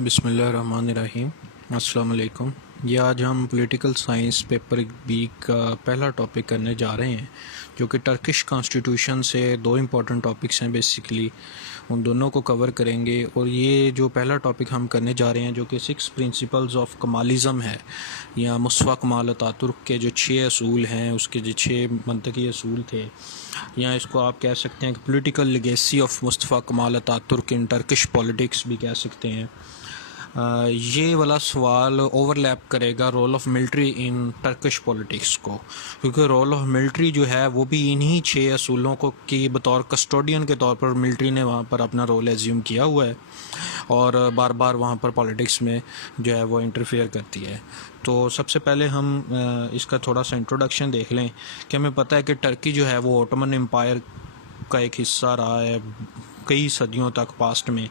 بسم اللہ الرحمن الرحیم۔ السلام علیکم۔ یہ آج ہم پولیٹیکل سائنس پیپر بی کا پہلا ٹاپک کرنے جا رہے ہیں، جو کہ ٹرکش کانسٹیٹیوشن سے دو امپورٹنٹ ٹاپکس ہیں بیسیکلی، ان دونوں کو کور کریں گے۔ اور یہ جو پہلا ٹاپک ہم کرنے جا رہے ہیں جو کہ 6 پرنسپلز آف کمالزم ہے، یا مصطفیٰ کمال اتاترک کے جو 6 اصول ہیں، اس کے جو 6 منطقی اصول تھے، یا اس کو آپ کہہ سکتے ہیں کہ political legacy of Mustafa Kemal Ataturk in Turkish politics بھی کہہ سکتے ہیں۔ یہ والا سوال اوور لیپ کرے گا role of military in Turkish politics کو، کیونکہ رول آف ملٹری جو ہے وہ بھی انہی 6 اصولوں کو کی بطور کسٹوڈین کے طور پر ملٹری نے وہاں پر اپنا رول ایزیوم کیا ہوا ہے، اور بار بار وہاں پر پالیٹکس میں جو ہے وہ انٹرفیئر کرتی ہے۔ تو سب سے پہلے ہم اس کا تھوڑا سا انٹروڈکشن دیکھ لیں کہ ہمیں پتہ ہے کہ ٹرکی جو ہے وہ اوٹومن امپائر کا ایک حصہ رہا ہے کئی صدیوں تک پاسٹ میں،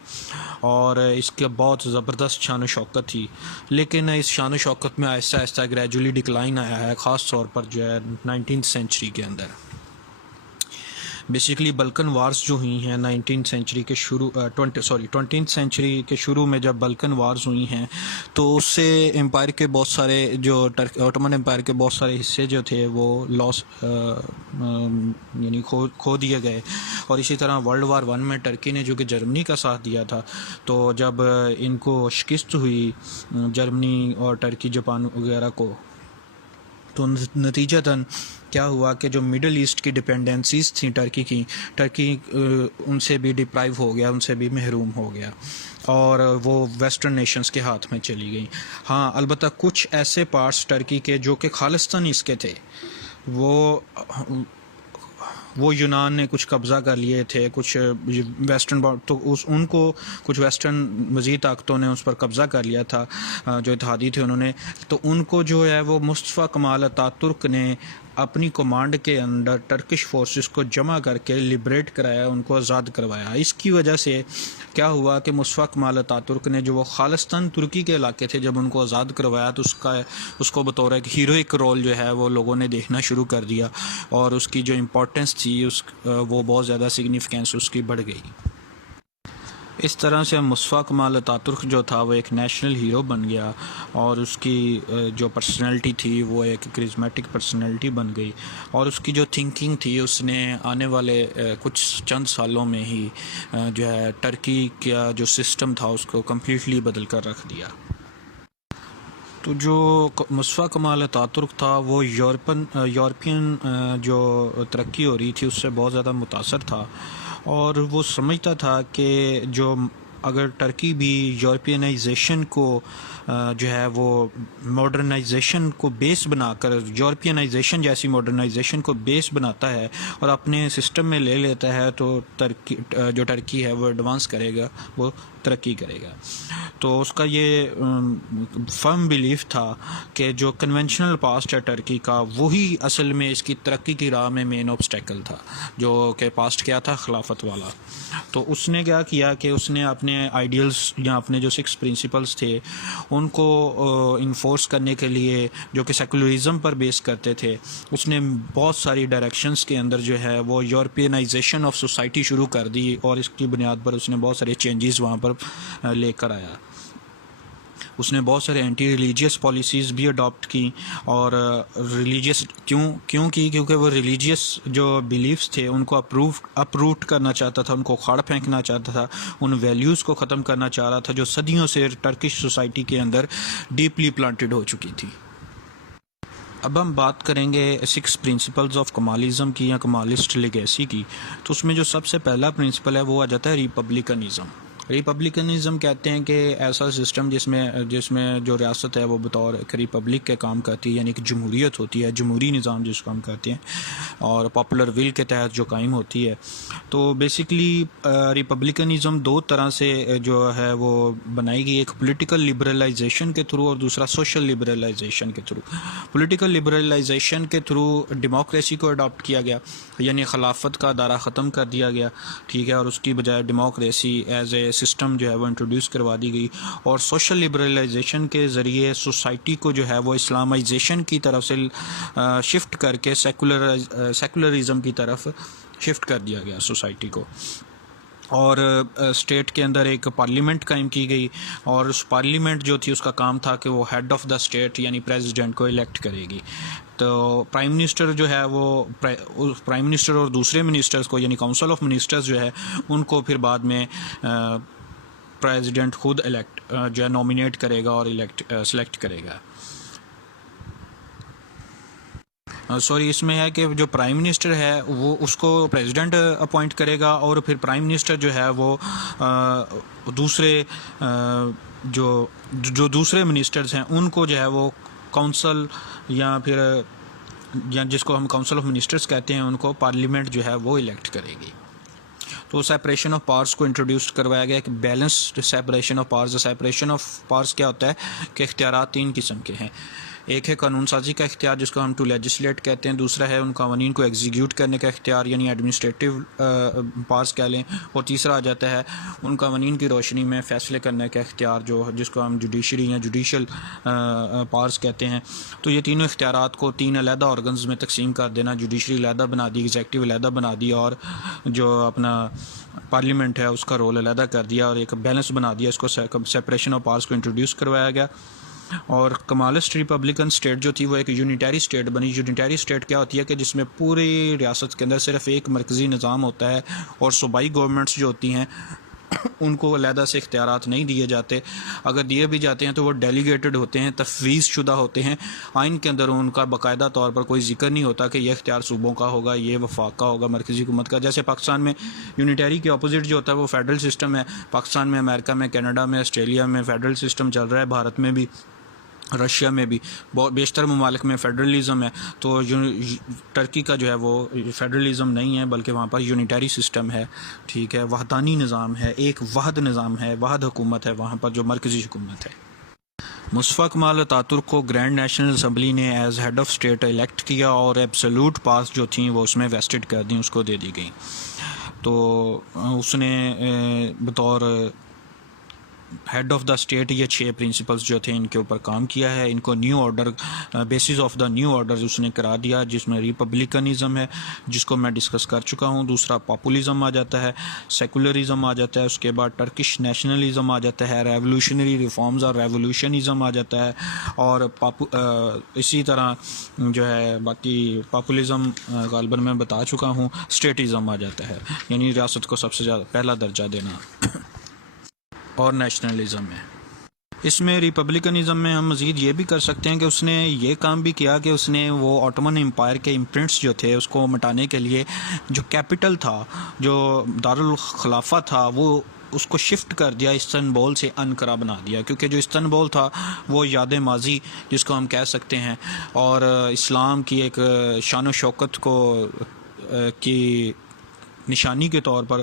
اور اس کے بہت زبردست شان و شوکت تھی، لیکن اس شان و شوکت میں آہستہ آہستہ گریجولی ڈکلائن آیا ہے، خاص طور پر جو ہے 19 سینچری کے اندر۔ بیسیکلی بلکن وارز جو ہوئی ہیں 20 سینچری کے شروع میں جب بلکن وارز ہوئی ہیں، تو اس سے امپائر کے بہت سارے جو اوٹومن امپائر کے بہت سارے حصے جو تھے وہ لاس یعنی کھو دیے گئے۔ اور اسی طرح ورلڈ وار 1 میں ٹرکی نے جو کہ جرمنی کا ساتھ دیا تھا، تو جب ان کو شکست ہوئی جرمنی اور ٹرکی جاپان وغیرہ کو، تو نتیجتاً کیا ہوا کہ جو مڈل ایسٹ کی ڈپینڈنسیز تھیں ٹرکی ان سے بھی ڈپرائیو ہو گیا، ان سے بھی محروم ہو گیا، اور وہ ویسٹرن نیشنز کے ہاتھ میں چلی گئیں۔ ہاں، البتہ کچھ ایسے پارٹس ٹرکی کے جو کہ خالصتاً اس کے تھے، وہ یونان نے کچھ قبضہ کر لیے تھے، کچھ ویسٹرن تو ان کو کچھ ویسٹرن مزید طاقتوں نے اس پر قبضہ کر لیا تھا، جو اتحادی تھے انہوں نے، تو ان کو جو ہے وہ مصطفیٰ کمال اتاترک نے اپنی کمانڈ کے اندر ٹرکش فورسز کو جمع کر کے لبریٹ کرایا، ان کو آزاد کروایا۔ اس کی وجہ سے کیا ہوا کہ مصطفیٰ کمال اتاترک نے جو وہ خالصتاً ترکی کے علاقے تھے، جب ان کو آزاد کروایا تو اس کو بطور ایک ہیروئک رول جو ہے وہ لوگوں نے دیکھنا شروع کر دیا، اور اس کی جو امپورٹنس تھی وہ بہت زیادہ سگنیفیکینس اس کی بڑھ گئی۔ اس طرح سے مصطفیٰ کمال اتاترک جو تھا وہ ایک نیشنل ہیرو بن گیا، اور اس کی جو پرسنالٹی تھی وہ ایک کرزمیٹک پرسنالٹی بن گئی، اور اس کی جو تھنکنگ تھی اس نے آنے والے کچھ چند سالوں میں ہی جو ہے ٹرکی کا جو سسٹم تھا اس کو کمپلیٹلی بدل کر رکھ دیا۔ تو جو مصطفیٰ کمال اتاترک تھا وہ یورپین جو ترقی ہو رہی تھی اس سے بہت زیادہ متاثر تھا، اور وہ سمجھتا تھا کہ جو اگر ٹرکی بھی یورپینائزیشن کو جو ہے وہ ماڈرنائزیشن کو بیس بنا کر، یورپینائزیشن جیسی ماڈرنائزیشن کو بیس بناتا ہے اور اپنے سسٹم میں لے لیتا ہے، تو جو ٹرکی ہے وہ ایڈوانس کرے گا، وہ ترقی کرے گا۔ تو اس کا یہ فرم بیلیف تھا کہ جو کنونشنل پاسٹ ہے ٹرکی کا، وہی اصل میں اس کی ترقی کی راہ میں مین آبسٹیکل تھا، جو کہ پاسٹ کیا تھا خلافت والا۔ تو اس نے کیا کیا کہ اس نے اپنے آئیڈیلز یا اپنے جو 6 پرنسپلز تھے ان کو انفورس کرنے کے لیے، جو کہ سیکولرزم پر بیس کرتے تھے، اس نے بہت ساری ڈائریکشنز کے اندر جو ہے وہ یورپینائزیشن آف سوسائٹی شروع کر دی، اور اس کی بنیاد پر اس نے بہت سارے چینجز وہاں پر لے کر آیا۔ اس نے بہت سارے اینٹی ریلیجیس پالیسیز بھی اڈاپٹ کی، اور ریلیجیس کیوں کی؟ کیونکہ وہ ریلیجیس جو بیلیفز تھے ان کو اپروٹ کرنا چاہتا تھا، ان کو اکھاڑ پھینکنا چاہتا تھا، ان ویلیوز کو ختم کرنا چاہ رہا تھا جو صدیوں سے ٹرکش سوسائٹی کے اندر ڈیپلی پلانٹڈ ہو چکی تھی۔ اب ہم بات کریں گے 6 پرنسپلز آف کمالزم کی یا کمالسٹ لیگیسی کی۔ تو اس میں جو سب سے پہلا پرنسپل ہے وہ آ جاتا ہے ریپبلکنزم۔ ریپبلکنزم کہتے ہیں کہ ایسا سسٹم جس میں جو ریاست ہے وہ بطور ایک ریپبلک کے کام کرتی ہے، یعنی کہ جمہوریت ہوتی ہے، جمہوری نظام جس کو ہم کہتے ہیں، اور پاپولر ول کے تحت جو قائم ہوتی ہے۔ تو بیسیکلی ریپبلکنزم 2 طرح سے جو ہے وہ بنائی گئی، ایک پولیٹیکل لبرلائزیشن کے تھرو اور دوسرا سوشل لبرلائزیشن کے تھرو۔ پولیٹیکل لبرلائزیشن کے تھرو ڈیموکریسی کو اڈاپٹ کیا گیا، یعنی خلافت کا دائرہ ختم کر دیا گیا، ٹھیک ہے، اور اس کی بجائے ڈیموکریسی ایز اے سسٹم جو ہے وہ انٹروڈیوس کروا دی گئی، اور سوشل لبرلائزیشن کے ذریعے سوسائٹی کو جو ہے وہ اسلامائزیشن کی طرف سے شفٹ کر کے سیکولرزم کی طرف شفٹ کر دیا گیا سوسائٹی کو۔ اور اسٹیٹ کے اندر ایک پارلیمنٹ قائم کی گئی، اور اس پارلیمنٹ جو تھی اس کا کام تھا کہ وہ ہیڈ آف دا اسٹیٹ یعنی پریزیڈنٹ کو الیکٹ کرے گی. تو پرائم منسٹر جو ہے وہ پرائم منسٹر اور دوسرے منسٹرز کو یعنی کونسل آف منسٹرز جو ہے ان کو پھر بعد میں پریزیڈنٹ خود جو ہے نامینیٹ کرے گا اور سلیکٹ کرے گا. سوری، اس میں ہے کہ جو پرائم منسٹر ہے وہ اس کو پریزیڈنٹ اپوائنٹ کرے گا، اور پھر پرائم منسٹر جو ہے وہ دوسرے جو دوسرے منسٹرز ہیں ان کو جو ہے وہ کونسل یا جس کو ہم کونسل آف منسٹرز کہتے ہیں ان کو پارلیمنٹ جو ہے وہ الیکٹ کرے گی. تو سیپریشن آف پاورز کو انٹروڈیوس کروایا گیا کہ balanced separation of powers. Separation of powers کیا ہوتا ہے کہ اختیارات 3 قسم کے ہیں. ایک ہے قانون سازی کا اختیار جس کو ہم ٹو لیجسلیٹ کہتے ہیں، دوسرا ہے ان قوانین کو ایگزیکیوٹ کرنے کا اختیار یعنی ایڈمنسٹریٹو پاورز کہہ لیں، اور تیسرا آ جاتا ہے ان قوانین کی روشنی میں فیصلے کرنے کا اختیار جس کو ہم جوڈیشری یا جوڈیشل پاورز کہتے ہیں. تو یہ تینوں اختیارات کو 3 علیحدہ آرگنز میں تقسیم کر دینا، جوڈیشری علیحدہ بنا دی، ایگزیکٹو علیحدہ بنا دی، اور جو اپنا پارلیمنٹ ہے اس کا رول علیحدہ کر دیا اور ایک بیلنس بنا دیا. اس کو سیپریشن آف پاورز کو انٹروڈیوس کروایا گیا. اور کمالسٹ ریپبلکن اسٹیٹ جو تھی وہ ایک یونیٹری اسٹیٹ بنی. یونیٹری اسٹیٹ کیا ہوتی ہے کہ جس میں پوری ریاست کے اندر صرف ایک مرکزی نظام ہوتا ہے، اور صوبائی گورنمنٹس جو ہوتی ہیں ان کو علیحدہ سے اختیارات نہیں دیے جاتے. اگر دیے بھی جاتے ہیں تو وہ ڈیلیگیٹڈ ہوتے ہیں، تفویض شدہ ہوتے ہیں. آئین کے اندر ان کا باقاعدہ طور پر کوئی ذکر نہیں ہوتا کہ یہ اختیار صوبوں کا ہوگا، یہ وفاق کا ہوگا، مرکزی حکومت کا. جیسے پاکستان میں یونیٹری کے اپوزٹ جو ہوتا ہے وہ فیڈرل سسٹم ہے. پاکستان میں، امریکہ میں، کینیڈا میں، آسٹریلیا میں فیڈرل سسٹم چل رہا ہے، بھارت میں بھی، رشیا میں بھی، بیشتر ممالک میں فیڈرلزم ہے. تو ٹرکی کا جو ہے وہ فیڈرلزم نہیں ہے بلکہ وہاں پر یونیٹری سسٹم ہے. ٹھیک ہے، وحدانی نظام ہے، ایک واحد نظام ہے، واحد حکومت ہے وہاں پر جو مرکزی حکومت ہے. مصطفیٰ کمال اتاترک کو گرینڈ نیشنل اسمبلی نے as head of state elect کیا، اور ایبسولوٹ پاس جو تھیں وہ اس میں ویسٹڈ کر دیں، اس کو دے دی گئیں. تو اس نے بطور ہیڈ آف دا اسٹیٹ یہ 6 پرنسپلز جو تھے ان کے اوپر کام کیا ہے. ان کو new order, basis of the new order اس نے کرا دیا، جس میں ریپبلکنزم ہے جس کو میں ڈسکس کر چکا ہوں. دوسرا پاپولزم آ جاتا ہے، سیکولرزم آ جاتا ہے، اس کے بعد ٹرکش نیشنلزم آ جاتا ہے، ریولوشنری ریفارمز اور ریولوشنزم آ جاتا ہے، اور اسی طرح جو ہے باقی پاپولزم غالباً میں بتا چکا ہوں. اسٹیٹزم آ جاتا ہے یعنی ریاست کو سب سے زیادہ پہلا درجہ دینا، اور نیشنلزم میں. اس میں ریپبلکنزم میں ہم مزید یہ بھی کر سکتے ہیں کہ اس نے یہ کام بھی کیا کہ اس نے وہ آٹومن امپائر کے امپرنٹس جو تھے اس کو مٹانے کے لیے جو کیپٹل تھا، جو دارالخلافہ تھا، وہ اس کو شفٹ کر دیا، استنبول سے انقرہ بنا دیا. کیونکہ جو استنبول تھا وہ یاد ماضی جس کو ہم کہہ سکتے ہیں، اور اسلام کی ایک شان و شوکت کی نشانی کے طور پر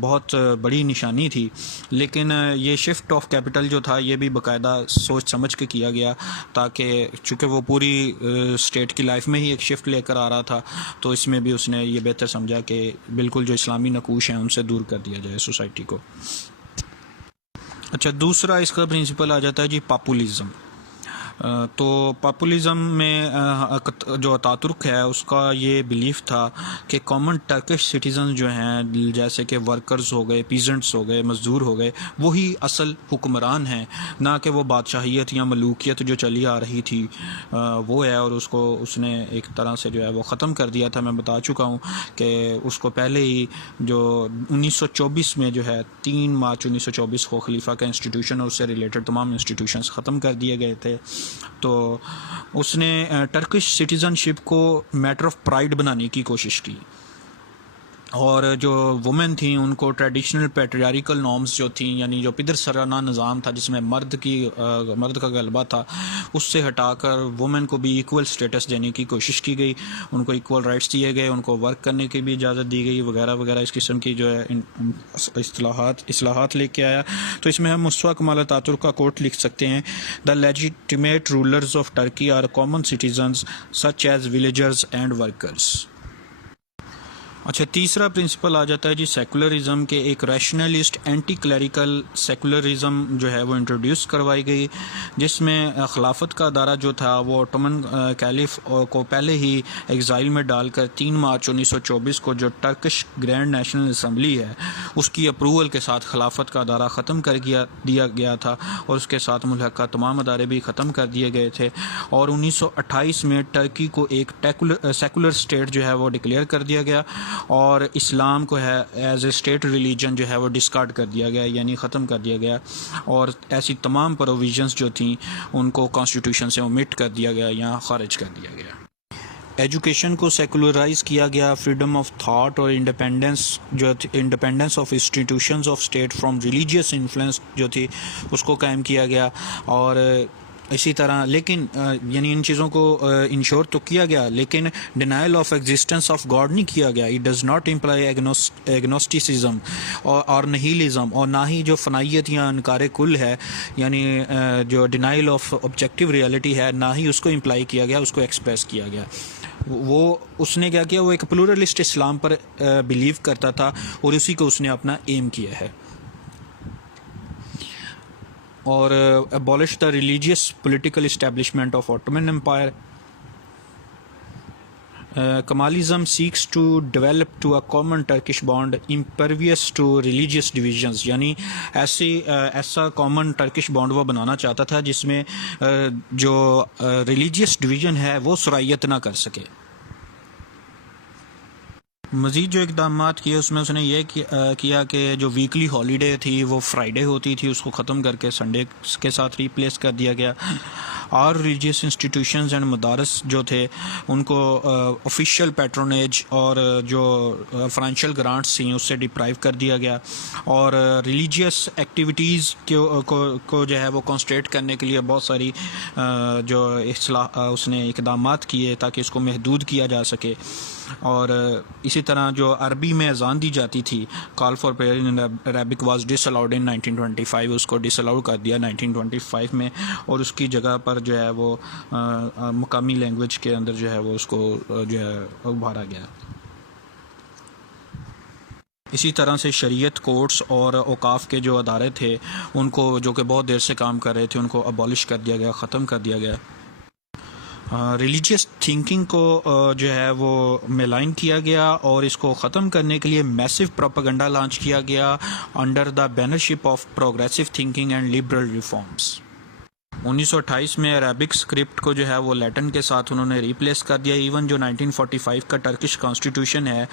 بہت بڑی نشانی تھی. لیکن یہ شفٹ آف کیپٹل جو تھا یہ بھی باقاعدہ سوچ سمجھ کے کیا گیا، تاکہ چونکہ وہ پوری اسٹیٹ کی لائف میں ہی ایک شفٹ لے کر آ رہا تھا، تو اس میں بھی اس نے یہ بہتر سمجھا کہ بالکل جو اسلامی نقوش ہیں ان سے دور کر دیا جائے سوسائٹی کو. اچھا، دوسرا اس کا پرنسپل آ جاتا ہے جی پاپولزم. تو پاپولزم میں جو اتاترک ہے اس کا یہ بلیف تھا کہ کامن ٹرکش سٹیزن جو ہیں، جیسے کہ ورکرز ہو گئے، پیزنٹس ہو گئے، مزدور ہو گئے، وہی اصل حکمران ہیں، نہ کہ وہ بادشاہیت یا ملوکیت جو چلی آ رہی تھی وہ ہے. اور اس نے ایک طرح سے جو ہے وہ ختم کر دیا تھا. میں بتا چکا ہوں کہ اس کو پہلے ہی جو 1924 میں جو ہے 3 مارچ 1924 کو خلیفہ کا انسٹیٹیوشن اور اس سے ریلیٹڈ تمام انسٹیٹیوشنز ختم کر دیے گئے تھے. تو اس نے ٹرکش سٹیزن شپ کو میٹر آف پرائڈ بنانے کی کوشش کی، اور جو وومن تھیں ان کو ٹریڈیشنل پیٹریارکل نارمز جو تھیں، یعنی جو پدر سرانہ نظام تھا جس میں مرد کا غلبہ تھا، اس سے ہٹا کر وومن کو بھی ایکول سٹیٹس دینے کی کوشش کی گئی. ان کو ایکول رائٹس دیے گئے، ان کو ورک کرنے کی بھی اجازت دی گئی، وغیرہ وغیرہ. اس قسم کی جو ہے اصلاحات لے کے آیا. تو اس میں ہم مصطفیٰ کمال اتاترک کا کوٹ لکھ سکتے ہیں: the legitimate rulers of Turkey are common citizens such as villagers and workers. اچھا، تیسرا پرنسپل آ جاتا ہے جی سیکولرزم کے. ایک ریشنلسٹ اینٹی کلیریکل سیکولرزم جو ہے وہ انٹروڈیوس کروائی گئی، جس میں خلافت کا ادارہ جو تھا وہ اوٹومن کیلف کو پہلے ہی ایگزائل میں ڈال کر 3 مارچ 1924 کو جو ٹرکش گرینڈ نیشنل اسمبلی ہے اس کی اپروول کے ساتھ خلافت کا ادارہ ختم کر دیا گیا تھا، اور اس کے ساتھ ملحقہ تمام ادارے بھی ختم کر دیے گئے تھے. اور 1928 میں ٹرکی کو ایک سیکولر اسٹیٹ جو ہے وہ ڈکلیئر کر دیا گیا، اور اسلام کو ہے ایز اے اسٹیٹ ریلیجن جو ہے وہ ڈسکارڈ کر دیا گیا، یعنی ختم کر دیا گیا، اور ایسی تمام پروویژنس جو تھیں ان کو کانسٹیٹیوشن سے اومٹ کر دیا گیا یا خارج کر دیا گیا. ایجوکیشن کو سیکولرائز کیا گیا، فریڈم آف تھاٹ اور independence of institutions of state from religious influence جو تھی اس کو قائم کیا گیا. اور اسی طرح لیکن یعنی ان چیزوں کو انشور تو کیا گیا، لیکن denial of existence of God نہیں کیا گیا. اٹ ڈز ناٹ امپلائی ایگنوسٹیسزم اور نہیلزم، اور نہ ہی جو فنائیت یا انکار کل ہے، یعنی جو ڈینائل آف آبجیکٹیو ریئلٹی ہے، نہ ہی اس کو امپلائی کیا گیا، اس کو ایکسپریس کیا گیا. اس نے کیا کیا، وہ ایک پلورلسٹ اسلام پر بلیو کرتا تھا، اور اسی کو اس نے اپنا ایم کیا ہے. اور abolish the religious political establishment of Ottoman Empire. Kemalism seeks to develop to a common Turkish bond impervious to religious divisions، یعنی ایسا کامن ٹرکش بانڈ وہ بنانا چاہتا تھا جس میں جو ریلیجیس ڈویژن ہے وہ سرایت نہ کر سکے. مزید جو اقدامات کیے اس میں اس نے یہ کیا کہ جو ویکلی ہالیڈے تھی وہ فرائیڈے ہوتی تھی، اس کو ختم کر کے سنڈے کے ساتھ ریپلیس کر دیا گیا. اور ریلیجیس انسٹیٹیوشنز اینڈ مدارس جو تھے ان کو آفیشیل پیٹرونیج اور جو فائنینشیل گرانٹس تھیں اس سے ڈپرائیو کر دیا گیا. اور ریلیجیس ایکٹیویٹیز کو جو ہے وہ کانسنٹریٹ کرنے کے لیے بہت ساری جو اس نے اقدامات کیے تاکہ اس کو محدود کیا جا سکے. اور اسی طرح جو عربی میں اذان دی جاتی تھی، call for prayer in Arabic was disallowed ان 1925، اس کو ڈس الاؤ کر دیا 1925 میں، اور اس کی جگہ پر جو ہے وہ مقامی لینگویج کے اندر جو ہے وہ اس کو جو ہے ابھارا گیا. اسی طرح سے شریعت کورٹس اور اوقاف کے جو ادارے تھے ان کو جو کہ بہت دیر سے کام کر رہے تھے ان کو ابالش کر دیا گیا، ختم کر دیا گیا. ریلیجیس تھنکنگ کو جو ہے وہ میلائن کیا گیا، اور اس کو ختم کرنے کے لیے میسو پروپیگنڈا لانچ کیا گیا under the bannership of progressive thinking and liberal reforms. 1928 میں عربک اسکرپٹ کو جو ہے وہ لیٹن کے ساتھ انہوں نے ریپلیس کر دیا. ایون جو 1945 کا ٹرکش کانسٹیٹیوشن ہے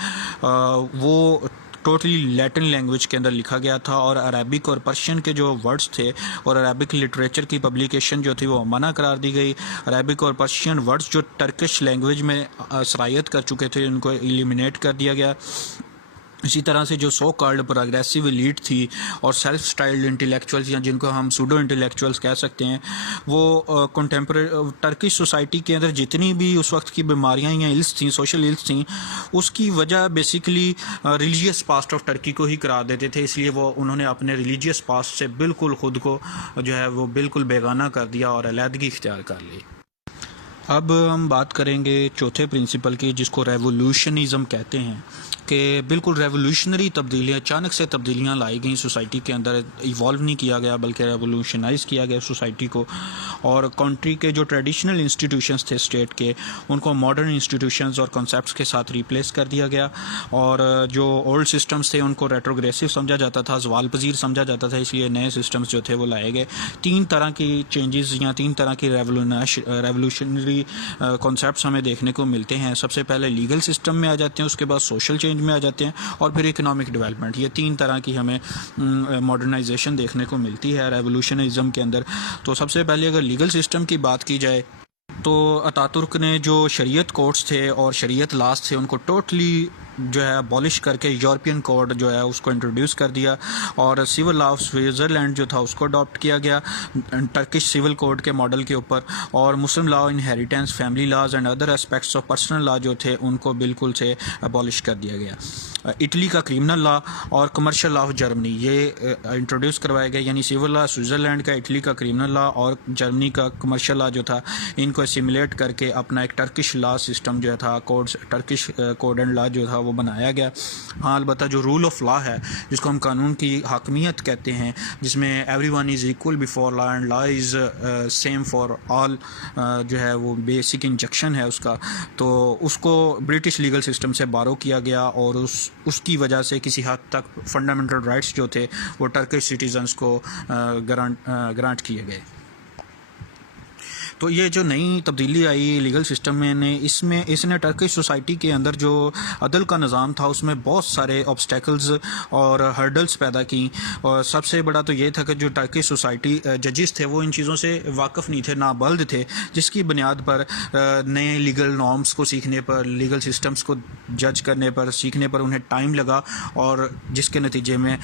وہ ٹوٹلی لیٹن لینگویج کے اندر لکھا گیا تھا، اور عربک اور پرشین کے جو ورڈز تھے اور عربک لٹریچر کی پبلیکیشن جو تھی وہ منع قرار دی گئی. عربک اور پرشین ورڈز جو ٹرکش لینگویج میں سرایت کر چکے تھے ان کو ایلیمینیٹ کر دیا گیا. اسی طرح سے جو سو کالڈ پروگریسو ایلیٹ تھی اور سیلف سٹائلڈ انٹلیکچوئلز یا جن کو ہم سوڈو انٹلیکچوئلز کہہ سکتے ہیں، وہ کنٹمپریری ٹرکش سوسائٹی کے اندر جتنی بھی اس وقت کی بیماریاں یا ایلس تھیں، سوشل ایلس تھیں، اس کی وجہ basically religious past of Turkey کو ہی قرار دیتے تھے. اس لیے وہ انہوں نے اپنے ریلیجیس پاسٹ سے بالکل خود کو جو ہے وہ بالکل بیگانہ کر دیا اور علیحدگی اختیار کر لی. اب ہم بات کریں گے چوتھے پرنسپل کی، جس کو ریولوشنزم کہتے ہیں، کہ بالکل ریولوشنری تبدیلیاں، اچانک سے تبدیلیاں لائی گئیں سوسائٹی کے اندر. ایوالو نہیں کیا گیا بلکہ ریولوشنائز کیا گیا سوسائٹی کو. اور کنٹری کے جو ٹریڈیشنل انسٹیٹیوشنز تھے اسٹیٹ کے ان کو ماڈرن انسٹیٹیوشنز اور کنسیپٹس کے ساتھ ریپلیس کر دیا گیا. اور جو اولڈ سسٹمز تھے ان کو ریٹروگریسو سمجھا جاتا تھا، زوال پذیر سمجھا جاتا تھا، اس لیے نئے سسٹمز جو تھے وہ لائے گئے. 3 طرح کی چینجز یا 3 طرح کی ریولوشنری کانسیپٹس ہمیں دیکھنے کو ملتے ہیں. سب سے پہلے لیگل سسٹم میں آ جاتے ہیں، اس کے بعد سوشل چینج میں آ جاتے ہیں، اور پھر اکنامک ڈیولپمنٹ. یہ 3 طرح کی ہمیں ماڈرنائزیشن دیکھنے کو ملتی ہے ریولوشنزم کے اندر. تو سب سے پہلے اگر لیگل سسٹم کی بات کی جائے تو اتاترک نے جو شریعت کورٹس تھے اور شریعت لاز تھے ان کو ٹوٹلی جو ہے ابالش کر کے یورپین کوڈ جو ہے اس کو انٹروڈیوس کر دیا، اور سول لا آف سوئٹزرلینڈ جو تھا اس کو اڈاپٹ کیا گیا ٹرکش سول کوڈ کے ماڈل کے اوپر. اور Muslim law, inheritance, family laws and other aspects of personal law جو تھے ان کو بالکل سے ابالش کر دیا گیا. اٹلی کا کرمنل لا اور کمرشل لا آف جرمنی یہ انٹروڈیوس کروایا گیا، یعنی سول لا سوئٹزرلینڈ کا، اٹلی کا کرمنل لا اور جرمنی کا کمرشل لا جو تھا، ان کو اسیمولیٹ کر کے اپنا ایک ٹرکش لا سسٹم جو تھا، ٹرکش کوڈ اینڈ لا جو تھا وہ بنایا گیا. ہاں البتہ جو رول آف لا ہے جس کو ہم قانون کی حاکمیت کہتے ہیں, جس میں every one is equal before law and law is same for all, جو ہے وہ بیسک انجیکشن ہے اس کا, تو اس کو برٹش لیگل سسٹم سے بارو کیا گیا اور اس کی وجہ سے کسی حد تک فنڈامنٹل رائٹس جو تھے وہ ٹرکش سٹیزنز کو گرانٹ کیے گئے. تو یہ جو نئی تبدیلی آئی لیگل سسٹم میں اس نے ٹرکش سوسائٹی کے اندر جو عدل کا نظام تھا اس میں بہت سارے آبسٹیکلز اور ہرڈلز پیدا کی, اور سب سے بڑا تو یہ تھا کہ جو ٹرکش سوسائٹی ججز تھے وہ ان چیزوں سے واقف نہیں تھے, نابلد تھے, جس کی بنیاد پر نئے لیگل نارمز کو سیکھنے پر, لیگل سسٹمز کو جج کرنے پر, سیکھنے پر انہیں ٹائم لگا, اور جس کے نتیجے میں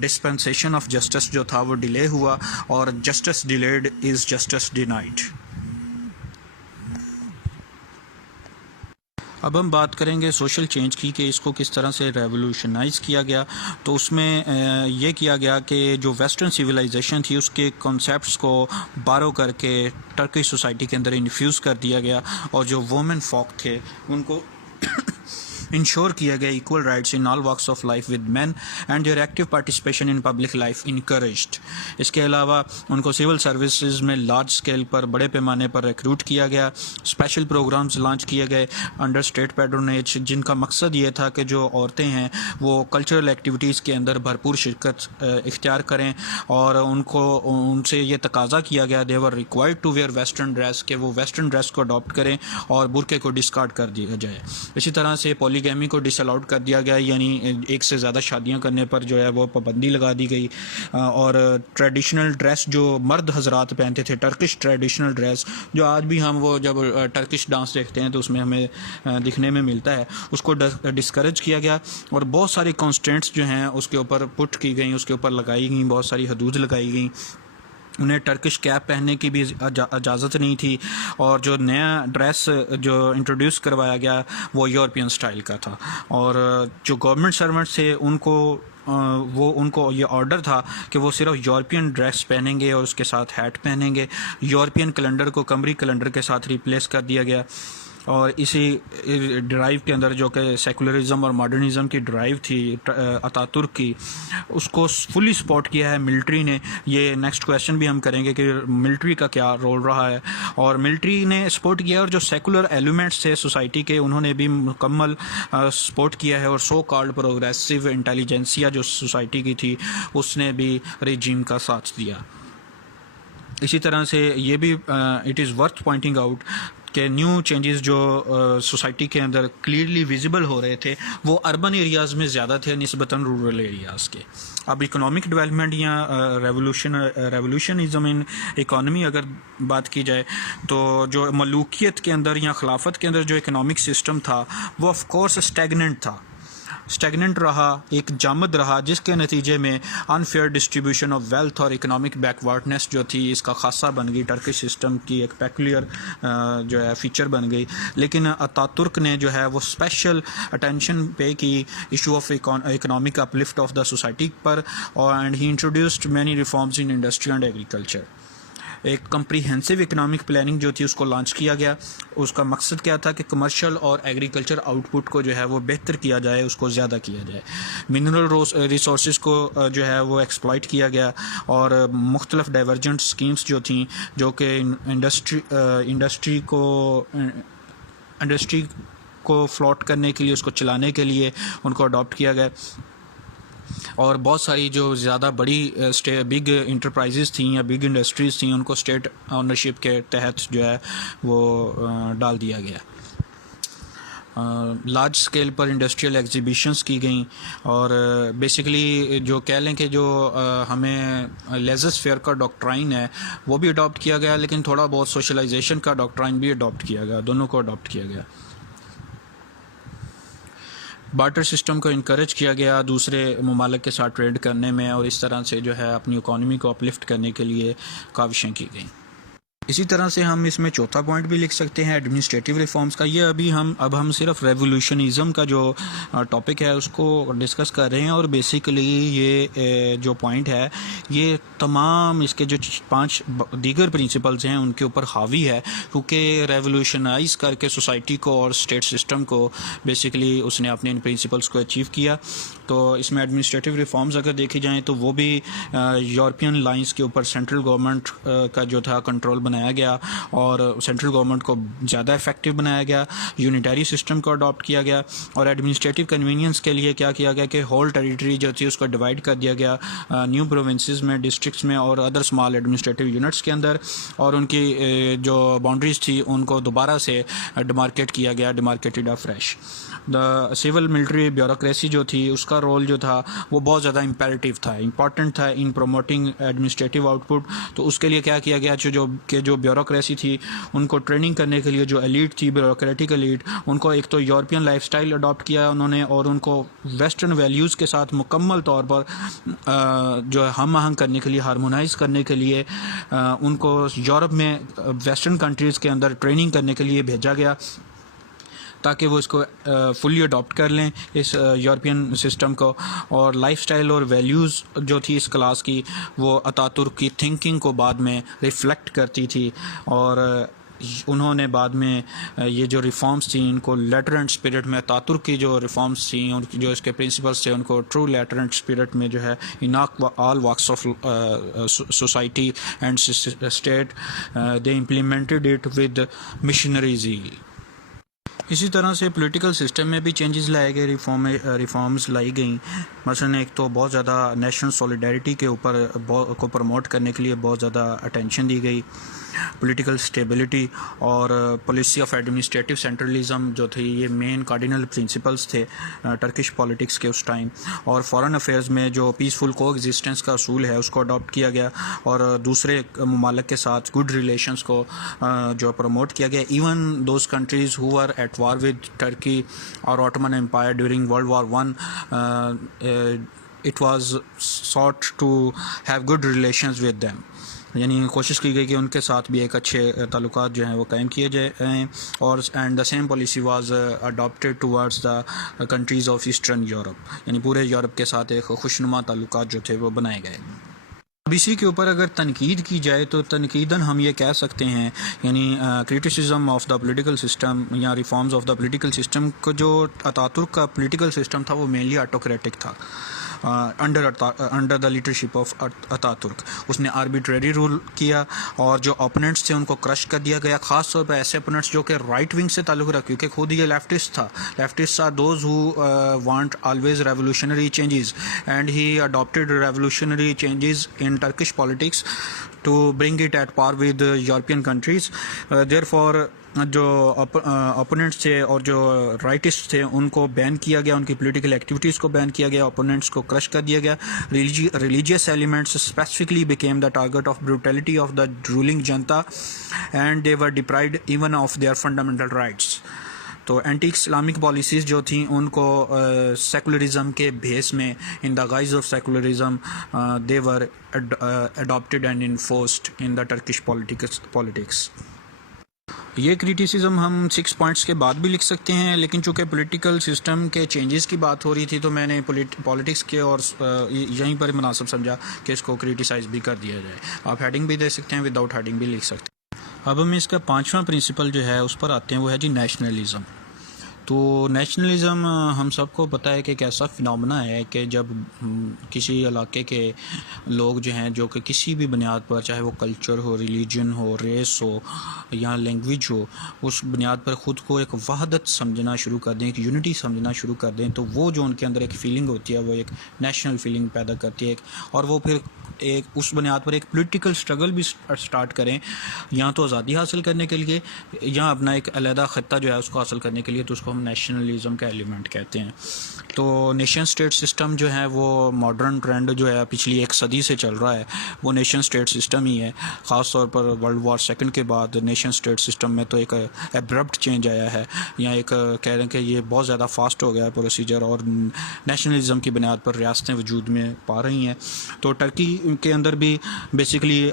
ڈسپنسیشن آف جسٹس جو تھا وہ ڈیلے ہوا, اور justice delayed is justice denied. اب ہم بات کریں گے سوشل چینج کی کہ اس کو کس طرح سے ریولوشنائز کیا گیا. تو اس میں یہ کیا گیا کہ جو ویسٹرن سویلائزیشن تھی اس کے کنسیپٹس کو بارو کر کے ٹرکش سوسائٹی کے اندر انفیوز کر دیا گیا, اور جو وومن فوک تھے ان کو انشور کیا گیا equal rights in all walks of life with men and their active participation in public life encouraged. اس کے علاوہ ان کو سول سروسز میں لارج اسکیل پر بڑے پیمانے پر ریکروٹ کیا گیا, اسپیشل پروگرامز لانچ کیے گئے انڈر اسٹیٹ پیٹرونیج, جن کا مقصد یہ تھا کہ جو عورتیں ہیں وہ کلچرل ایکٹیویٹیز کے اندر بھرپور شرکت اختیار کریں, اور ان سے یہ تقاضا کیا گیا they were required to wear western dress, کہ وہ ویسٹرن ڈریس کو اڈاپٹ کریں اور برقعے کو ڈسکارڈ کر دیا جائے. اسی طرح سے پولیگیمی کو ڈس الاؤڈ کر دیا گیا, یعنی ایک سے زیادہ شادیاں کرنے پر جو ہے وہ پابندی لگا دی گئی, اور ٹریڈیشنل ڈریس جو مرد حضرات پہنتے تھے, ٹرکش ٹریڈیشنل ڈریس جو آج بھی ہم وہ جب ٹرکش ڈانس دیکھتے ہیں تو اس میں ہمیں دکھنے میں ملتا ہے, اس کو ڈسکریج کیا گیا, اور بہت ساری کانسٹینٹس جو ہیں اس کے اوپر پٹ کی گئیں, اس کے اوپر لگائی گئیں, بہت ساری حدود لگائی گئیں. انہیں ٹرکش کیپ پہننے کی بھی اجازت نہیں تھی, اور جو نیا ڈریس جو انٹروڈیوس کروایا گیا وہ یورپین سٹائل کا تھا, اور جو گورنمنٹ سرونٹس تھے ان کو یہ آرڈر تھا کہ وہ صرف یورپین ڈریس پہنیں گے اور اس کے ساتھ ہیٹ پہنیں گے. یورپین کیلنڈر کو قمری کیلنڈر کے ساتھ ریپلیس کر دیا گیا, اور اسی ڈرائیو کے اندر جو کہ سیکولرزم اور ماڈرنزم کی ڈرائیو تھی اتا ترک کی, اس کو فلی سپورٹ کیا ہے ملٹری نے. یہ نیکسٹ کویشچن بھی ہم کریں گے کہ ملٹری کا کیا رول رہا ہے, اور ملٹری نے سپورٹ کیا, اور جو سیکولر ایلیمنٹس تھے سوسائٹی کے انہوں نے بھی مکمل سپورٹ کیا ہے, اور سو کالڈ پروگریسو انٹیلیجنسیا جو سوسائٹی کی تھی اس نے بھی رجیم کا ساتھ دیا. اسی طرح سے یہ بھی it is worth pointing out کہ نیو چینجز جو سوسائٹی کے اندر کلیئرلی ویزیبل ہو رہے تھے وہ اربن ایریاز میں زیادہ تھے نسبتاً رورل ایریاز کے. اب اکنامک ڈیولپمنٹ یا ریولوشنزم ان اکانومی اگر بات کی جائے تو جو ملوکیت کے اندر یا خلافت کے اندر جو اکنامک سسٹم تھا وہ آف کورس اسٹیگننٹ رہا, ایک جامد رہا, جس کے نتیجے میں انفیئر ڈسٹریبیوشن آف ویلتھ اور اکنامک بیکورڈنیس جو تھی اس کا خاصہ بن گئی, ٹرکش سسٹم کی ایک پیکولر جو ہے فیچر بن گئی. لیکن اتا ترک نے جو ہے وہ اسپیشل اٹینشن پے کی issue of economic uplift of the society per, and he introduced many reforms in industry and agriculture. ایک کمپریہنسو اکنامک پلاننگ جو تھی اس کو لانچ کیا گیا. اس کا مقصد کیا تھا کہ کمرشل اور ایگریکلچر آؤٹ پٹ کو جو ہے وہ بہتر کیا جائے, اس کو زیادہ کیا جائے. منرل ریسورسز کو جو ہے وہ ایکسپلائٹ کیا گیا, اور مختلف ڈائیورجنٹ اسکیمز جو تھیں جو کہ انڈسٹری کو فلوٹ کرنے کے لیے, اس کو چلانے کے لیے ان کو اڈاپٹ کیا گیا. اور بہت ساری جو زیادہ بڑی بگ انٹرپرائزز تھیں یا بگ انڈسٹریز تھیں ان کو اسٹیٹ آنرشپ کے تحت جو ہے وہ ڈال دیا گیا. لارج اسکیل پر انڈسٹریل ایگزیبیشنز کی گئیں, اور بیسیکلی جو کہہ لیں کہ جو ہمیں لیزس فیئر کا ڈاکٹرائن ہے وہ بھی اڈاپٹ کیا گیا, لیکن تھوڑا بہت سوشلائزیشن کا ڈاکٹرائن بھی اڈاپٹ کیا گیا, دونوں کو اڈاپٹ کیا گیا. بارٹر سسٹم کو انکریج کیا گیا دوسرے ممالک کے ساتھ ٹریڈ کرنے میں, اور اس طرح سے جو ہے اپنی اکانومی کو اپلفٹ کرنے کے لیے کاوشیں کی گئیں. اسی طرح سے ہم اس میں چوتھا پوائنٹ بھی لکھ سکتے ہیں ایڈمنسٹریٹو ریفارمز کا. یہ اب ہم صرف ریولیوشنزم کا جو ٹاپک ہے اس کو ڈسکس کر رہے ہیں, اور بیسیکلی یہ جو پوائنٹ ہے یہ تمام اس کے جو 5 دیگر پرنسپلز ہیں ان کے اوپر حاوی ہے, کیونکہ ریولیوشنائز کر کے سوسائٹی کو اور اسٹیٹ سسٹم کو بیسیکلی اس نے اپنے ان پرنسپلز کو اچیو کیا. تو اس میں ایڈمنسٹریٹو ریفارمز اگر دیکھی جائیں تو وہ بھی یورپین لائنز کے اوپر سینٹرل گورنمنٹ کا جو تھا کنٹرول بنایا گیا, اور سینٹرل گورنمنٹ کو زیادہ افیکٹو بنایا گیا, یونیٹری سسٹم کو اڈاپٹ کیا گیا, اور ایڈمنسٹریٹو کنوینئنس کے لیے کیا کیا گیا کہ ہول ٹیریٹری جو تھی اس کو ڈیوائڈ کر دیا گیا نیو پروونسز میں, ڈسٹرکٹس میں اور ادر اسمال ایڈمنسٹریٹو یونٹس کے اندر, اور ان کی جو باؤنڈریز تھی ان کو دوبارہ سے ڈیمارکیٹ کیا گیا, ڈیمارکیٹڈ افریش. دا سول ملٹری بیوروکریسی جو تھی اس کا رول جو تھا وہ بہت زیادہ امپیریٹیو تھا, امپورٹنٹ تھا in promoting administrative out put. تو اس کے لیے کیا کیا گیا جو بیوروکریسی تھی ان کو ٹریننگ کرنے کے لیے جو ایلیٹ تھی, بیوروکریٹک ایلیٹ, ان کو ایک تو یورپین لائف سٹائل اڈاپٹ کیا انہوں نے, اور ان کو ویسٹرن ویلیوز کے ساتھ مکمل طور پر جو ہے ہم آہنگ کرنے کے لیے, ہارمونائز کرنے کے لیے ان کو یورپ میں ویسٹرن کنٹریز کے اندر ٹریننگ کرنے کے لیے بھیجا گیا تاکہ وہ اس کو فلی اڈاپٹ کر لیں اس یورپین سسٹم کو. اور لائف سٹائل اور ویلیوز جو تھی اس کلاس کی وہ اتاتورک کی تھنکنگ کو بعد میں ریفلیکٹ کرتی تھی, اور انہوں نے بعد میں یہ جو ریفارمز تھیں ان کو لیٹر اینڈ اسپرٹ میں, اتاتورک کی جو ریفارمز تھیں ان جو اس کے پرنسپلس تھے ان کو ٹرو لیٹر اینڈ اسپرٹ میں جو ہے in all walks of society and state they implemented it with missionary zeal. اسی طرح سے پولیٹیکل سسٹم میں بھی چینجز لائے گئے, ریفارمز لائی گئیں. مثلا ایک تو بہت زیادہ نیشنل سولیڈیرٹی کے اوپر کو پروموٹ کرنے کے لیے بہت زیادہ اٹینشن دی گئی. پولیٹیکل اسٹیبلٹی اور پالیسی آف ایڈمنسٹریٹو سینٹرلزم جو تھی یہ مین کارڈینل پرنسپلز تھے ٹرکش پالیٹکس کے اس ٹائم. اور فارن افیئرز میں جو پیسفل کو ایگزسٹنس کا اصول ہے اس کو اڈاپٹ کیا گیا, اور دوسرے ممالک کے ساتھ گڈ ریلیشنز کو جو پروموٹ کیا گیا. Even those countries who are at war with Turkey اور Ottoman Empire during World War 1 it was sought to have good relations with them, یعنی کوشش کی گئی کہ ان کے ساتھ بھی ایک اچھے تعلقات جو ہیں وہ قائم کیے جائیں. اور and the same policy was adapted towards the countries of eastern Europe, یعنی پورے یورپ کے ساتھ ایک خوشنما تعلقات جو تھے وہ بنائے گئے. اب اسی کے اوپر اگر تنقید کی جائے تو تنقیداً ہم یہ کہہ سکتے ہیں, یعنی criticism of the political system یا reforms of the political system کو, جو اتاتورک کا پولیٹیکل سسٹم تھا وہ مینلی آٹوکریٹک تھا under the leadership of Ataturk. اس نے آربیٹریری رول کیا, اور جو اوپوننٹس تھے ان کو کرش کر دیا گیا, خاص طور پہ ایسے اوپوننٹس جو کہ رائٹ ونگ سے تعلق رکھتے, کیونکہ خود یہ لیفٹسٹ تھا. Leftist are those who want always revolutionary changes, and he adapted revolutionary changes in Turkish politics to bring it at par with European countries. Therefore جو اپوننٹس تھے اور جو رائٹسٹ تھے ان کو بین کیا گیا, ان کی پولیٹیکل ایکٹیویٹیز کو بین کیا گیا, اپوننٹس کو کرش کر دیا گیا. Religious elements specifically became the target of brutality of the ruling junta, and they were deprived even of their fundamental rights. تو اینٹی اسلامک پالیسیز جو تھیں ان کو سیکولرزم کے بیس میں, in the guise of secularism, they were adapted and enforced in the Turkish politics. یہ criticism ہم 6 points کے بعد بھی لکھ سکتے ہیں, لیکن چونکہ پولیٹیکل سسٹم کے چینجز کی بات ہو رہی تھی تو میں نے پالیٹکس کے اور یہیں پر مناسب سمجھا کہ اس کو کریٹیسائز بھی کر دیا جائے. آپ ہیڈنگ بھی دے سکتے ہیں, ود آؤٹ ہیڈنگ بھی لکھ سکتے ہیں. اب ہم اس کا 5واں پرنسپل جو ہے اس پر آتے ہیں, وہ ہے جی نیشنلزم. تو نیشنلزم ہم سب کو پتہ ہے کہ ایک ایسا فنامنا ہے کہ جب کسی علاقے کے لوگ جو ہیں جو کہ کسی بھی بنیاد پر, چاہے وہ کلچر ہو, ریلیجن ہو, ریس ہو یا لینگویج ہو, اس بنیاد پر خود کو ایک وحدت سمجھنا شروع کر دیں, ایک یونٹی سمجھنا شروع کر دیں, تو وہ جو ان کے اندر ایک فیلنگ ہوتی ہے وہ ایک نیشنل فیلنگ پیدا کرتی ہے, اور وہ پھر ایک اس بنیاد پر ایک پولیٹیکل اسٹرگل بھی سٹارٹ کریں, یا تو آزادی حاصل کرنے کے لیے یا اپنا ایک علیحدہ خطہ جو ہے اس کو حاصل کرنے کے لیے. تو اس کو ہم نیشنلزم کا ایلیمنٹ کہتے ہیں. تو نیشن سٹیٹ سسٹم جو ہے وہ ماڈرن ٹرینڈ جو ہے پچھلی ایک صدی سے چل رہا ہے وہ نیشن سٹیٹ سسٹم ہی ہے. خاص طور پر ورلڈ وار سیکنڈ کے بعد نیشن سٹیٹ سسٹم میں تو ایک ایبرپٹ چینج آیا ہے, یا ایک کہہ رہے ہیں کہ یہ بہت زیادہ فاسٹ ہو گیا ہے پروسیجر, اور نیشنلزم کی بنیاد پر ریاستیں وجود میں پا رہی ہیں. تو ٹرکی کے اندر بھی بیسیکلی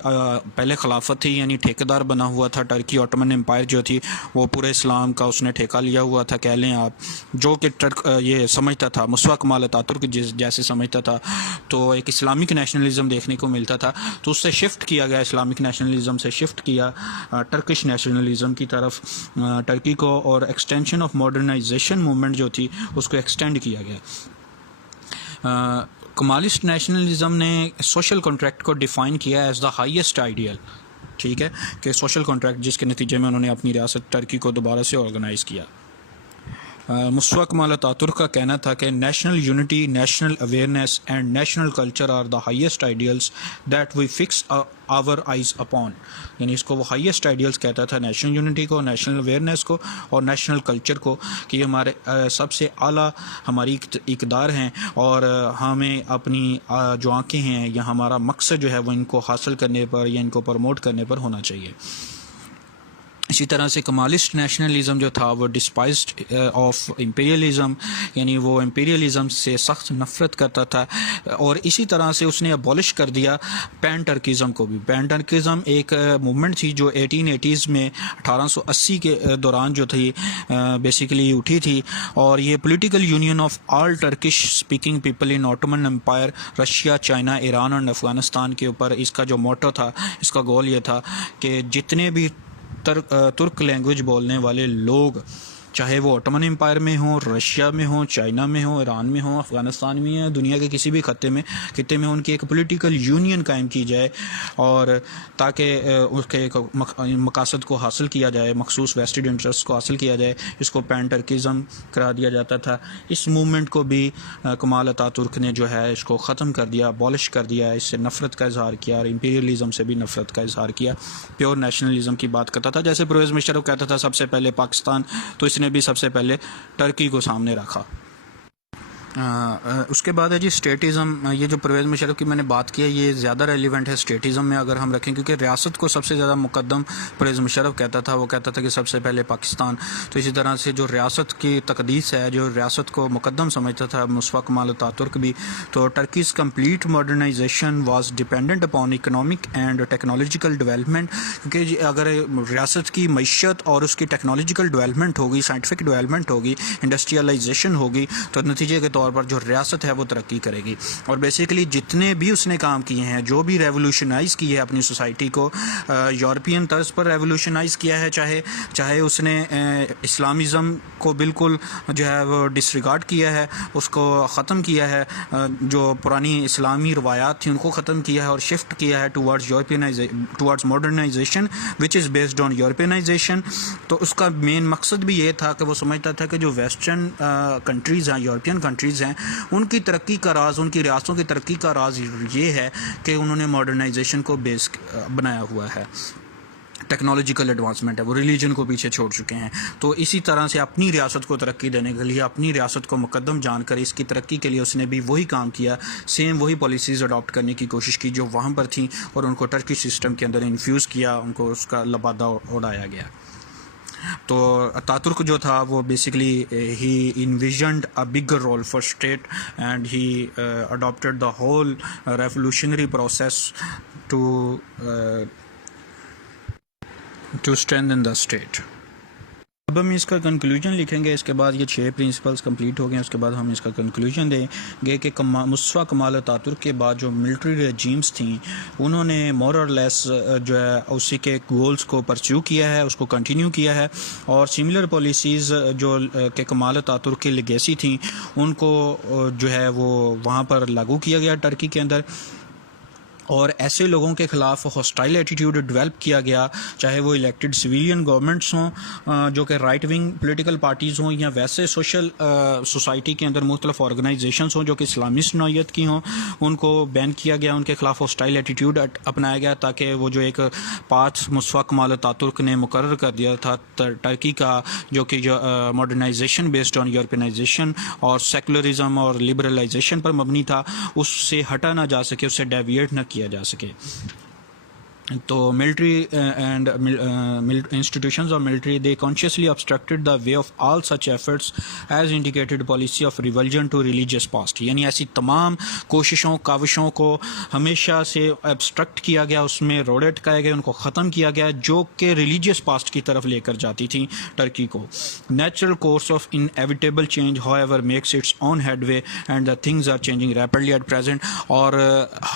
پہلے خلافت تھی, یعنی ٹھیکیدار بنا ہوا تھا ٹرکی. آٹومن امپائر جو تھی وہ پورے اسلام کا اس نے ٹھیکہ لیا ہوا تھا کہہ لیں آپ, جو کہ یہ سمجھتا تھا مصطفیٰ کمال اتاترک جیسے سمجھتا تھا, تو ایک اسلامک نیشنلزم دیکھنے کو ملتا تھا. تو اس سے شفٹ کیا گیا, اسلامک نیشنلزم سے شفٹ کیا ٹرکش نیشنلزم کی طرف ٹرکی کو, اور ایکسٹینشن آف ماڈرنائزیشن موومنٹ جو تھی اس کو ایکسٹینڈ کیا گیا. کمالسٹ نیشنلزم نے سوشل کنٹریکٹ کو ڈیفائن کیا ایز دا ہائیسٹ آئیڈیل, ٹھیک ہے, کہ سوشل کنٹریکٹ جس کے نتیجے میں انہوں نے اپنی ریاست ٹرکی کو دوبارہ سے آرگنائز کیا. مصطفیٰ کمال اتاترک کا کہنا تھا کہ national unity, national awareness and national culture are the highest ideals that we fix our eyes upon. یعنی اس کو وہ ہائیسٹ آئیڈیلز کہتا تھا, نیشنل یونٹی کو, نیشنل اویئرنیس کو اور نیشنل کلچر کو, کہ یہ ہمارے سب سے اعلیٰ ہماری اقدار ہیں, اور ہمیں اپنی جو آنکھیں ہیں یا ہمارا مقصد جو ہے وہ ان کو حاصل کرنے پر یا ان کو پروموٹ کرنے پر ہونا چاہیے. اسی طرح سے کمالسٹ نیشنلزم جو تھا وہ ڈسپائزڈ آف امپیریلزم, یعنی وہ امپیریلزم سے سخت نفرت کرتا تھا, اور اسی طرح سے اس نے ابولش کر دیا پین ٹرکزم کو بھی. پین ٹرکزم ایک موومنٹ تھی جو 1880s میں 1880 کے دوران جو تھی بیسیکلی اٹھی تھی, اور یہ political union of all Turkish speaking people in Ottoman empire, Russia, China, Iran اور افغانستان کے اوپر اس کا جو موٹو تھا, اس کا گول یہ تھا کہ جتنے بھی ترک لینگویج بولنے والے لوگ, چاہے وہ آٹومن امپائر میں ہوں, رشیا میں ہوں, چائنا میں ہوں, ایران میں ہوں, افغانستان میں ہوں, دنیا کے کسی بھی خطے میں ان کی ایک پولیٹیکل یونین قائم کی جائے, اور تاکہ اس کے ایک مقاصد کو حاصل کیا جائے, مخصوص ویسٹڈ انٹرسٹ کو حاصل کیا جائے. اس کو پین ٹرکزم قرار دیا جاتا تھا. اس موومنٹ کو بھی کمال اتاترک نے جو ہے اس کو ختم کر دیا, ابالش کر دیا, اس سے نفرت کا اظہار کیا, اور امپیریلزم سے بھی نفرت کا اظہار کیا. پیور نیشنلزم کی بات کرتا تھا, جیسے پرویز مشرف کہتا تھا سب سے پہلے پاکستان, تو اس نے بھی سب سے پہلے ٹرکی کو سامنے رکھا. اس کے بعد ہے جی اسٹیٹزم. یہ جو پرویز مشرف کی میں نے بات کی ہے یہ زیادہ ریلیونٹ ہے اسٹیٹزم میں اگر ہم رکھیں, کیونکہ ریاست کو سب سے زیادہ مقدم پرویز مشرف کہتا تھا. وہ کہتا تھا کہ سب سے پہلے پاکستان. تو اسی طرح سے جو ریاست کی تقدیس ہے, جو ریاست کو مقدم سمجھتا تھا مصطفیٰ کمال اتاترک بھی. تو Turkey's complete modernisation was dependent upon economic and technological development, کیونکہ اگر ریاست کی معیشت اور اس کی ٹیکنالوجیکل ڈیولپمنٹ ہوگی, سائنٹیفک ڈیولپمنٹ ہوگی, انڈسٹریلائزیشن ہوگی, تو نتیجے کے طور پر جو ریاست ہے وہ ترقی کرے گی. اور بیسیکلی جتنے بھی اس نے کام کیے ہیں, جو بھی ریولوشنائز کی ہے اپنی سوسائٹی کو, یورپین طرز پر ریولوشنائز کیا ہے, چاہے اس نے اسلامزم کو بالکل جو ہے وہ ڈسریگارڈ کیا ہے, اس کو ختم کیا ہے, جو پرانی اسلامی روایات تھیں ان کو ختم کیا ہے اور شفٹ کیا ہے towards modernisation which is based on Europeanisation. تو اس کا مین مقصد بھی یہ تھا کہ وہ سمجھتا تھا کہ جو ویسٹرن کنٹریز ہیں, یورپین کنٹریز ہیں, ان کی ترقی کا راز, ان کی ریاستوں کی ترقی کا راز یہ ہے کہ انہوں نے ماڈرنائزیشن کو بیس بنایا ہوا ہے, ٹیکنالوجیکل ایڈوانسمنٹ ہے, وہ ریلیجن کو پیچھے چھوڑ چکے ہیں. تو اسی طرح سے اپنی ریاست کو ترقی دینے کے لیے, اپنی ریاست کو مقدم جان کر اس کی ترقی کے لیے اس نے بھی وہی کام کیا, سیم وہی پالیسیز اڈاپٹ کرنے کی کوشش کی جو وہاں پر تھیں, اور ان کو ٹرکی سسٹم کے اندر انفیوز کیا, ان کو اس کا لبادہ اڑایا گیا. تو اتاترک جو تھا وہ basically he envisioned a bigger role for state and he adapted the whole revolutionary process to strengthen the state. اب ہم اس کا کنکلوژن لکھیں گے, اس کے بعد یہ 6 پرنسپلز کمپلیٹ ہو گئے, اس کے بعد ہم اس کا کنکلوژن دیں گے کہ مصطفیٰ کمال اتاترک کے بعد جو ملٹری ریجیمز تھیں انہوں نے مور اور لیس جو ہے اسی کے گولز کو پرسیو کیا ہے, اس کو کنٹینیو کیا ہے, اور سملر پالیسیز جو کہ کمال اتاترک کی لیگیسی تھیں ان کو جو ہے وہ وہاں پر لاگو کیا گیا ٹرکی کے اندر. اور ایسے لوگوں کے خلاف ہاسٹائل ایٹیٹیوڈ ڈیولپ کیا گیا، چاہے وہ الیکٹڈ سویلین گورنمنٹس ہوں جو کہ رائٹ ونگ پولیٹیکل پارٹیز ہوں، یا ویسے سوشل سوسائٹی کے اندر مختلف آرگنائزیشنز ہوں جو کہ اسلامسٹ نوعیت کی ہوں، ان کو بین کیا گیا، ان کے خلاف ہاسٹائل ایٹیٹیوڈ اپنایا گیا، تاکہ وہ جو ایک پاتھ مصطفیٰ کمال اتاترک نے مقرر کر دیا تھا ٹرکی کا، جو کہ جو ماڈرنائزیشن بیسڈ آن یورپینائزیشن اور سیکولرزم اور لبرلائزیشن پر مبنی تھا، اس سے ہٹا نہ جا سکے، اس سے ڈیویٹ نہ کیا جا سکے. تو military and institutions of military they consciously obstructed the way of all such efforts as indicated policy of revulsion to religious past. یعنی ایسی تمام کوششوں کاوشوں کو ہمیشہ سے obstruct کیا گیا، اس میں روڑے اٹکائے گئے، ان کو ختم کیا گیا جو کہ ریلیجیس پاسٹ کی طرف لے کر جاتی تھیں ٹرکی کو. Natural course of inevitable change however makes its own headway and the things are changing rapidly at present. اور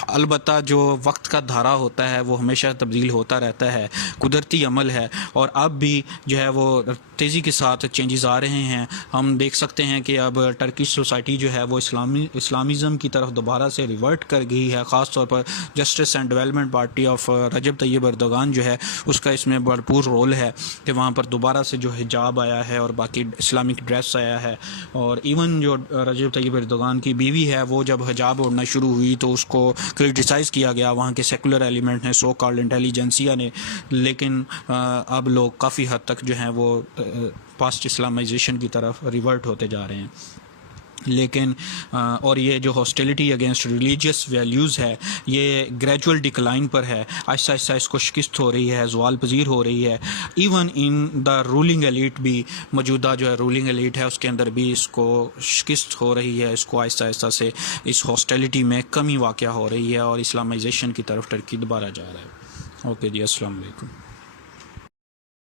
البتہ جو وقت کا دھارا ہوتا ہے وہ ہمیشہ تبدیل ہوتا رہتا ہے، قدرتی عمل ہے، اور اب بھی جو ہے وہ تیزی کے ساتھ چینجز آ رہے ہیں. ہم دیکھ سکتے ہیں کہ اب ٹرکی سوسائٹی جو ہے وہ اسلامزم کی طرف دوبارہ سے ریورٹ کر گئی ہے. خاص طور پر Justice and Development Party of Recep Tayyip Erdogan جو ہے اس کا اس میں بھرپور رول ہے کہ وہاں پر دوبارہ سے جو حجاب آیا ہے اور باقی اسلامک ڈریس آیا ہے. اور ایون جو رجب طیب اردوغان کی بیوی ہے وہ جب حجاب اوڑھنا شروع ہوئی تو اس کو کرٹیسائز کیا گیا وہاں کے سیکولر ایلیمنٹ نے، سو کالڈ انٹیلیجنسیا نے. لیکن اب لوگ کافی حد تک جو ہیں وہ پاسٹ اسلامائزیشن کی طرف ریورٹ ہوتے جا رہے ہیں. لیکن اور یہ جو ہاسٹیلٹی اگینسٹ ریلیجیس ویلیوز ہے یہ گریجول ڈکلائن پر ہے، آہستہ آہستہ اس کو شکست ہو رہی ہے، زوال پذیر ہو رہی ہے. Even in the ruling elite بھی، موجودہ جو ہے رولنگ ایلیٹ ہے اس کے اندر بھی اس کو شکست ہو رہی ہے، اس کو آہستہ آہستہ سے اس ہاسٹیلٹی میں کمی واقع ہو رہی ہے اور اسلامائزیشن کی طرف ٹرکی دوبارہ جا رہا ہے. اوکے جی، السلام علیکم.